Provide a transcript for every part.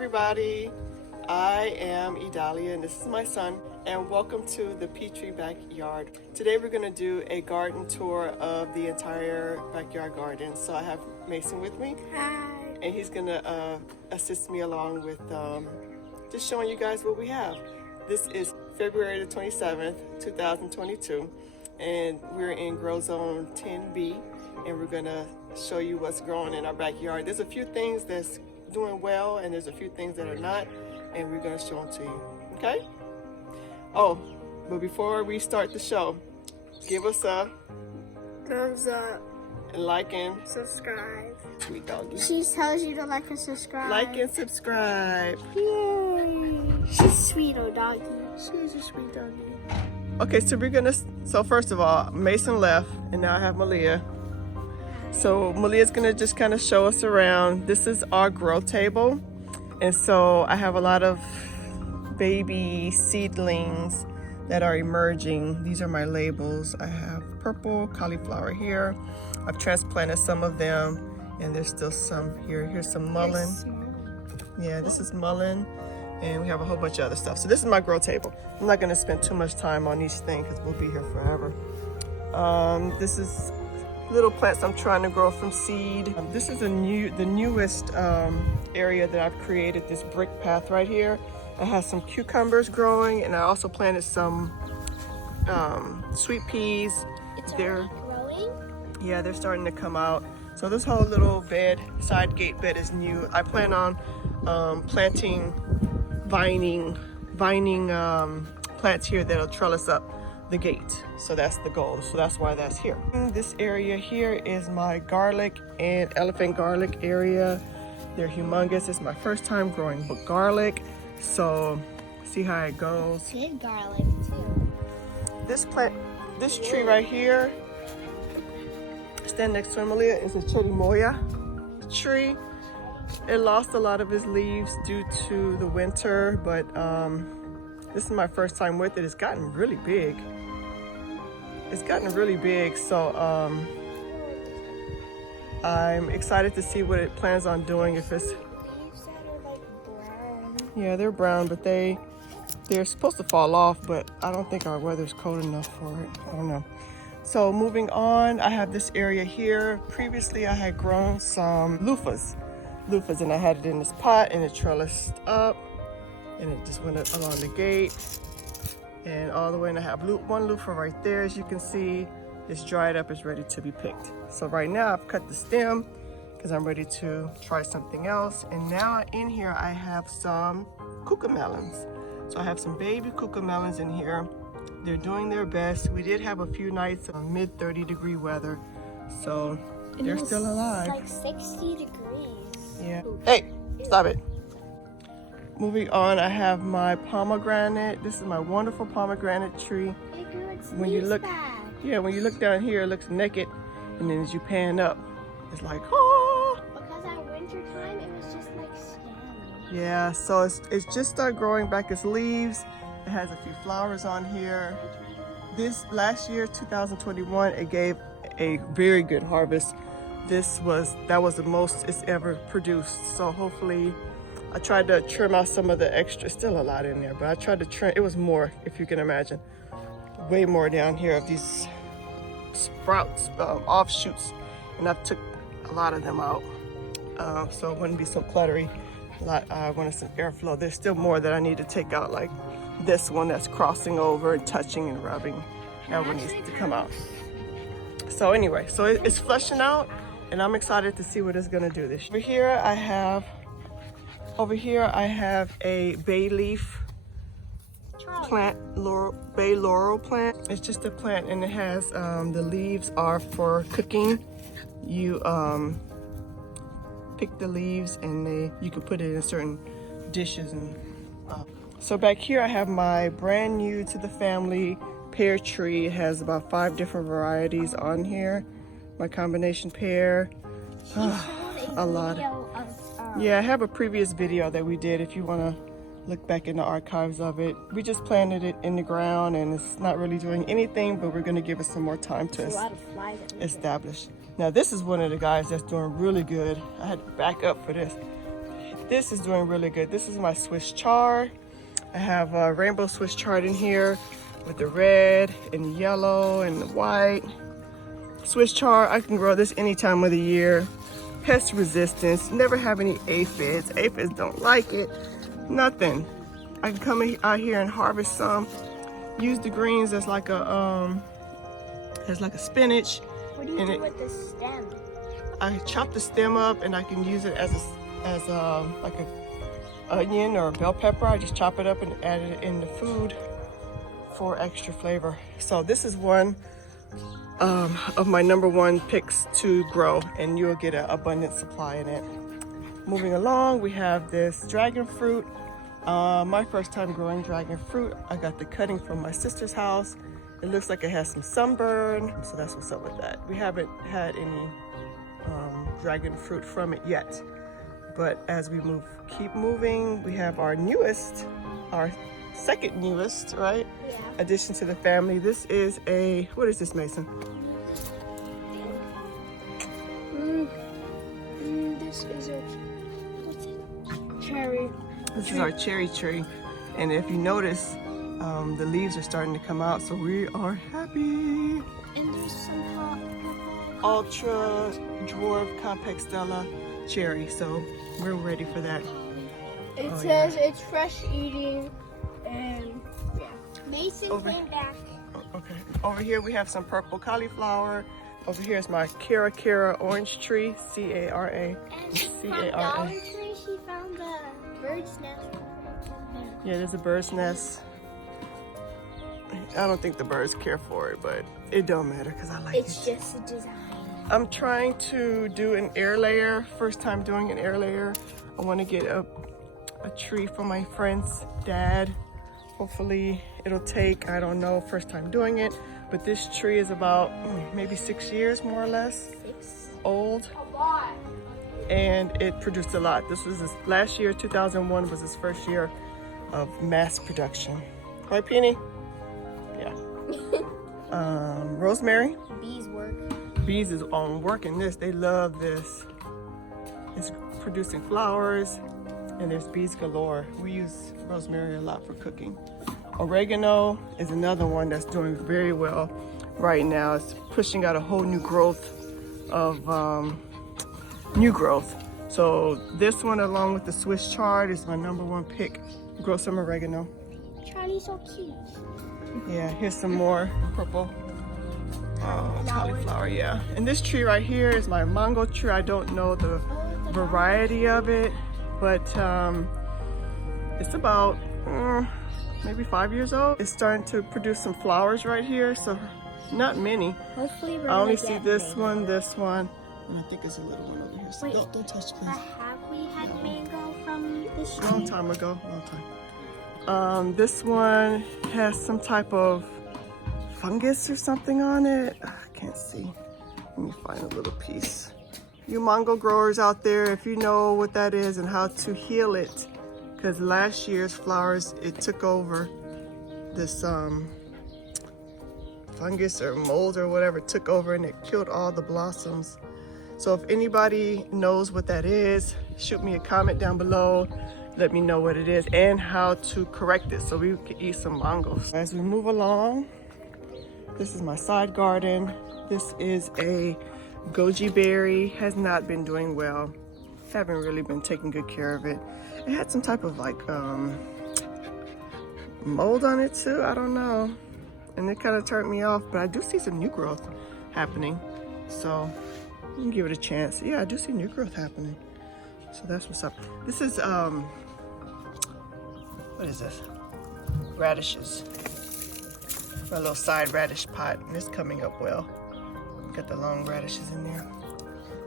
everybody. I am Idalia and this is my son, and welcome to the Pear Tree backyard. Today we're going to do a garden tour of the entire backyard garden. So I have Mason with me. Hi. And he's going to assist me along with just showing you guys what we have. This is February the 27th, 2022, and we're in Grow Zone 10B, and we're going to show you what's growing in our backyard. There's a few things that's doing well and there's a few things that are not, and we're going to show them to you. Okay? Oh, but before we start the show, give us a thumbs up, like and subscribe. Sweet doggy. She tells you to like and subscribe. Like and subscribe. Yay. She's sweet, oh doggy. She's a sweet doggy. Okay, so first of all, Mason left and now I have Malia. So Malia's gonna just kind of show us around. This is our grow table. And so I have a lot of baby seedlings that are emerging. These are my labels. I have purple cauliflower here. I've transplanted some of them and there's still some here. Here's some mullein. Yeah, this is mullein. And we have a whole bunch of other stuff. So this is my grow table. I'm not gonna spend too much time on each thing because we'll be here forever. This is little plants I'm trying to grow from seed. This is the newest area that I've created, this brick path right here. It has some cucumbers growing, and I also planted some sweet peas. They're growing? Yeah, they're starting to come out. So this whole little side gate bed is new. I plan on planting vining plants here that'll trellis up the gate. So that's the goal. So that's why that's here. This area here is my garlic and elephant garlic area. They're humongous. It's my first time growing garlic. So see how it goes. Good garlic too. This tree right here, stand next to Malia, is a cherimoya tree. It lost a lot of its leaves due to the winter, but this is my first time with it. It's gotten really big. So I'm excited to see what it plans on doing. If it's yeah, they're brown, but they're supposed to fall off, but I don't think our weather's cold enough for it. I don't know. So moving on, I have this area here. Previously I had grown some loofahs, and I had it in this pot and it trellised up and it just went along the gate and all the way, and I have one loofah right there. As you can see, it's dried up, it's ready to be picked. So right now I've cut the stem because I'm ready to try something else. And now in here I have some cucamelons. So I have some baby cucamelons in here. They're doing their best. We did have a few nights of mid 30-degree weather, so they're still alive. It's like 60 degrees. Yeah. Hey, stop it. Moving on, I have my pomegranate. This is my wonderful pomegranate tree. It grew its When you look, back. yeah, when you look down here, it looks naked, and then as you pan up, it's like, oh. Because at winter time, it was just like stem. Yeah, so it's just started growing back its leaves. It has a few flowers on here. This last year, 2021, it gave a very good harvest. That was the most it's ever produced. So hopefully, I tried to trim out some of the extra, still a lot in there, but I tried to trim, it was more, if you can imagine, way more down here of these sprouts, offshoots, and I took a lot of them out, so it wouldn't be so cluttery. I wanted some airflow. There's still more that I need to take out, like this one that's crossing over and touching and rubbing. That one needs to come out. So anyway, so it's flushing out, and I'm excited to see what it's gonna do this year. Over here I have a bay leaf plant, bay laurel plant. It's just a plant, and it has the leaves are for cooking. You pick the leaves and you can put it in certain dishes. And so back here I have my brand new to the family pear tree. It has about 5 different varieties on here. My combination pear. A lot. Yeah, I have a previous video that we did if you want to look back in the archives of it. We just planted it in the ground and it's not really doing anything, but we're going to give it some more time to establish. Now this is one of the guys that's doing really good. I had to back up for this. This is doing really good. This is my Swiss chard. I have a rainbow Swiss chard in here with the red and the yellow and the white. Swiss chard, I can grow this any time of the year. Pest resistance, never have any aphids. Aphids don't like it, nothing. I can come out here and harvest some. Use the greens as like a spinach. What do you do with the stem? I chop the stem up and I can use it as like a onion or a bell pepper. I just chop it up and add it in the food for extra flavor. So this is one of my #1 picks to grow, and you'll get an abundant supply in it. Moving along, we have this dragon fruit. My first time growing dragon fruit. I got the cutting from my sister's house. It looks like it has some sunburn, so that's what's up with that. We haven't had any dragon fruit from it yet, but as we keep moving, we have our second newest, right? Yeah. Addition to the family. This is what is this, Mason? This is a cherry. This is our cherry tree, and if you notice, the leaves are starting to come out, so we are happy. And there's some Ultra Dwarf Compact Stella cherry, so we're ready for that. It says it's fresh eating, and yeah. Mason came back. Okay. Over here we have some purple cauliflower. Over here is my Cara orange tree, C-A-R-A. And from Dollar Tree, she found the bird's nest. Yeah, there's a bird's nest. I don't think the birds care for it, but it don't matter because I like it. It's just a design. I'm trying to do an air layer. First time doing an air layer. I want to get a tree from my friend's dad. Hopefully it'll take, I don't know, first time doing it. But this tree is about maybe 6 years, more or less, old. And it produced a lot. This was last year, 2001 was his first year of mass production. Right, Peony? Yeah. Rosemary. Bees work. Bees is on working this. They love this. It's producing flowers, and there's bees galore. We use rosemary a lot for cooking. Oregano is another one that's doing very well right now. It's pushing out a whole new growth of So this one, along with the Swiss chard, is my #1 pick. Grow some oregano. Charlie's so cute. Yeah, here's some more purple cauliflower, yeah. And this tree right here is my mango tree. I don't know the variety of it, but it's about maybe 5 years old. It's starting to produce some flowers right here, so not many. Hopefully we're I only gonna see get this mango. one, and I think there's a little one over here. So Wait, don't touch, please. have we had mango from this tree? Long time ago, long time. This one has some type of fungus or something on it. I can't see. Let me find a little piece. You mango growers out there, if you know what that is and how to heal it, because last year's flowers, it took over this fungus or mold or whatever, took over and it killed all the blossoms. So if anybody knows what that is, shoot me a comment down below. Let me know what it is and how to correct it so we can eat some mangoes. As we move along, this is my side garden. This is a goji berry. Has not been doing well. Haven't really been taking good care of it. It had some type of like mold on it too. I don't know. And it kind of turned me off, but I do see some new growth happening. So you can give it a chance. Yeah, I do see new growth happening. So that's what's up. This is, what is this? Radishes. My little side radish pot, and it's coming up well. Got the long radishes in there.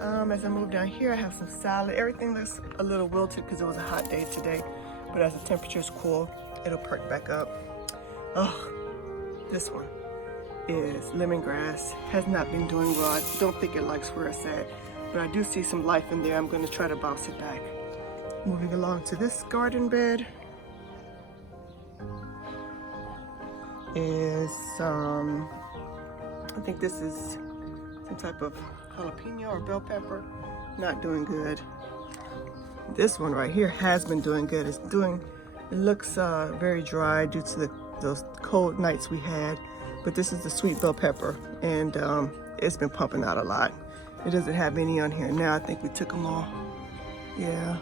As I move down here, I have some salad. Everything looks a little wilted because it was a hot day today, but as the temperature's cool, it'll perk back up. Oh, this one is lemongrass. Has not been doing well. I don't think it likes where it's at, but I do see some life in there. I'm going to try to bounce it back. Moving along to this garden bed is I think this is some type of jalapeno or bell pepper. Not doing good. This one right here has been doing good. It looks very dry due to those cold nights we had. But this is the sweet bell pepper, and it's been pumping out a lot. It doesn't have any on here now. I think we took them all. Yeah.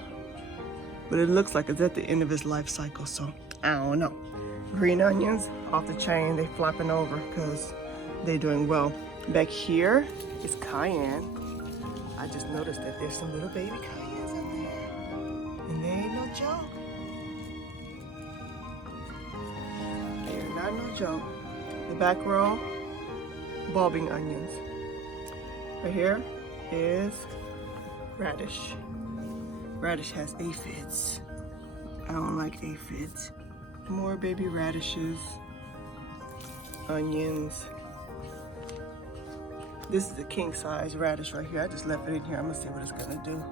But it looks like it's at the end of its life cycle, so I don't know. Green onions off the chain, they flopping over because they're doing well. Back here is cayenne. I just noticed that there's some little baby cayennes up there, and they ain't no joke. They are not no joke. The back row, bulbing onions. Right here is radish. Radish has aphids. I don't like aphids. More baby radishes, onions. This is a king size radish right here. I just left it in here. I'm gonna see what it's gonna do.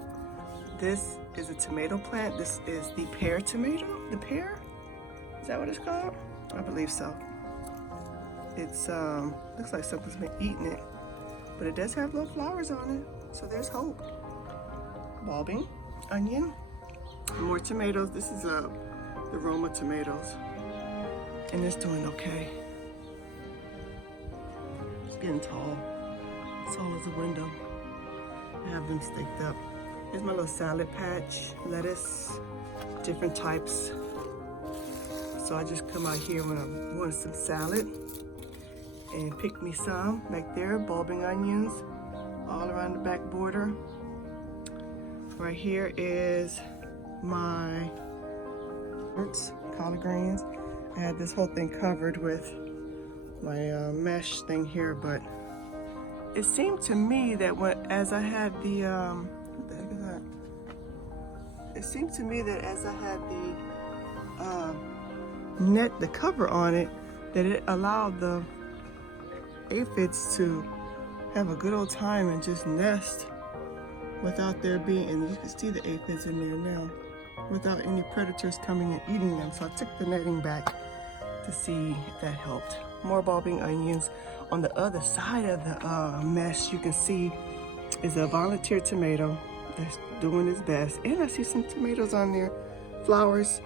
This is a tomato plant. This is the pear tomato. The pear? Is that what it's called? I believe so. It's looks like something's been eating it, but it does have little flowers on it, so there's hope. Bulbing onion, more tomatoes. This is the Roma tomatoes, and it's doing okay. It's getting tall, as tall as a window. I have them staked up. Here's my little salad patch, lettuce, different types. So I just come out here when I want some salad and pick me some. Back there, bulbing onions all around the back border. Right here is my collard greens. I had this whole thing covered with my mesh thing here, but it seemed to me that as I had the what the heck is that? It seemed to me that as I had the net, the cover on it, that it allowed the aphids to have a good old time and just nest without there being, and you can see the aphids in there now, without any predators coming and eating them. So I took the netting back to see if that helped. More bulbing onions. On the other side of the mesh, you can see is a volunteer tomato that's doing its best. And I see some tomatoes on there, flowers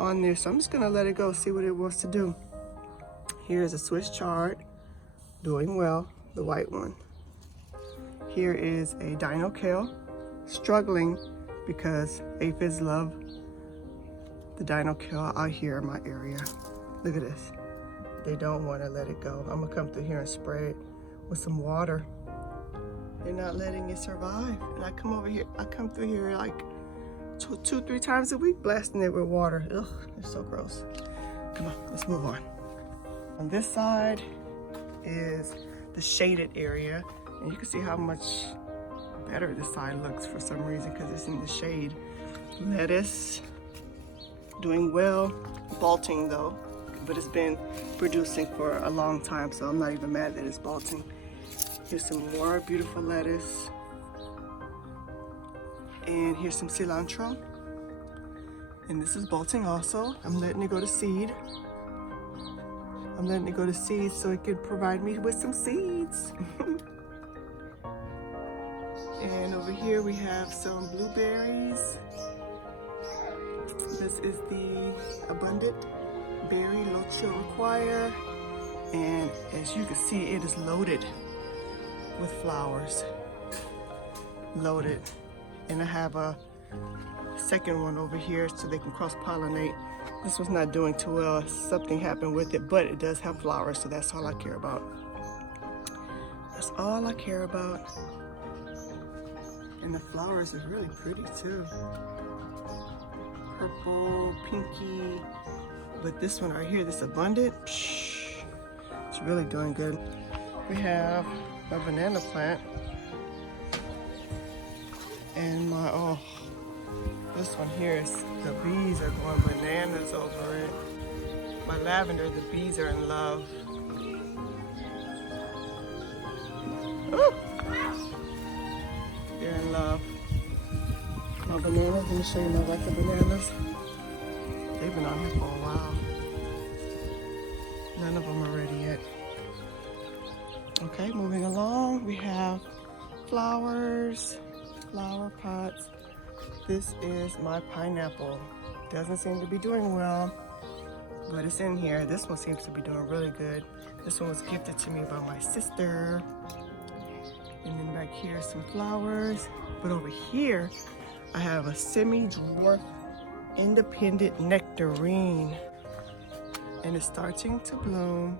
on there. So I'm just gonna let it go, see what it wants to do. Here's a Swiss chard, doing well, the white one. Here is a dino kale, struggling because aphids love the dino kale out here in my area. Look at this. They don't want to let it go. I'm gonna come through here and spray it with some water. They're not letting it survive. And I come over here, I come through here like two, 3 times a week, blasting it with water. Ugh, it's so gross. Come on, let's move on. On this side is the shaded area. And you can see how much better this side looks for some reason because it's in the shade. Lettuce, doing well. Bolting though, but it's been producing for a long time, so I'm not even mad that it's bolting. Here's some more beautiful lettuce. And here's some cilantro. And this is bolting also. I'm letting it go to seed. I'm letting it go to seed so it could provide me with some seeds. And over here we have some blueberries. This is the abundant berry, low chill require. And as you can see, it is loaded with flowers. Loaded. And I have a second one over here so they can cross-pollinate. This one's not doing too well. Something happened with it, but it does have flowers, so that's all I care about. That's all I care about. And the flowers is really pretty too. Purple, pinky. But this one right here, this abundant, it's really doing good. We have a banana plant. And my, this one here is, the bees are going bananas over it. My lavender, the bees are in love. Ooh. They're in love. My bananas, let me show you my regular bananas. They've been on here for a while. None of them are ready yet. Okay, moving along, we have flowers, flower pots. This is my pineapple. Doesn't seem to be doing well, but it's in here. This one seems to be doing really good. This one was gifted to me by my sister. And then back here, some flowers. But over here, I have a semi-dwarf independent nectarine. And it's starting to bloom.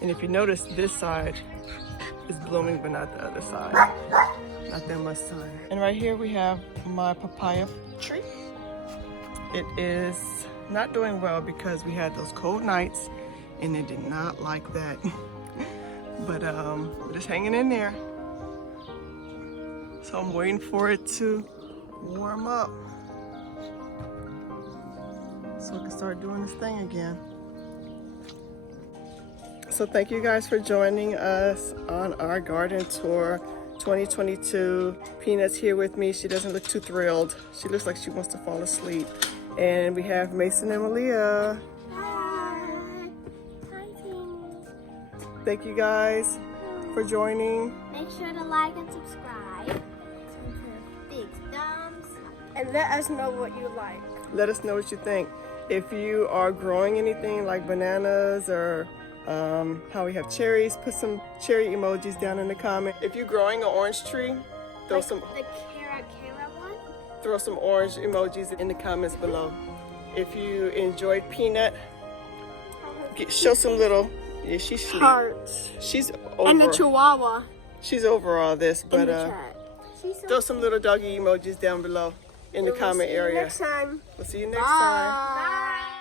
And if you notice, this side is blooming, but not the other side. Not that much sun. And right here we have my papaya tree. It is not doing well because we had those cold nights and it did not like that. But we're just hanging in there. So I'm waiting for it to warm up so it can start doing this thing again. So thank you guys for joining us on our garden tour 2022. Peanut's here with me. She doesn't look too thrilled. She looks like she wants to fall asleep. And we have Mason and Malia. Hi. Hi, Peanut. Thank you guys for joining. Make sure to like and subscribe. Big thumbs. And let us know what you like. Let us know what you think. If you are growing anything like bananas or how we have cherries, put some cherry emojis down in the comment. If you're growing an orange tree, throw Like some the carrot one. throw some orange emojis in the comments below. If you enjoyed Peanut, show some little. Yeah, she's sleep. Hearts. She's over. And the chihuahua. She's over all this, but throw some little doggy emojis down below in the comment area. Next time. We'll see you next time. Bye.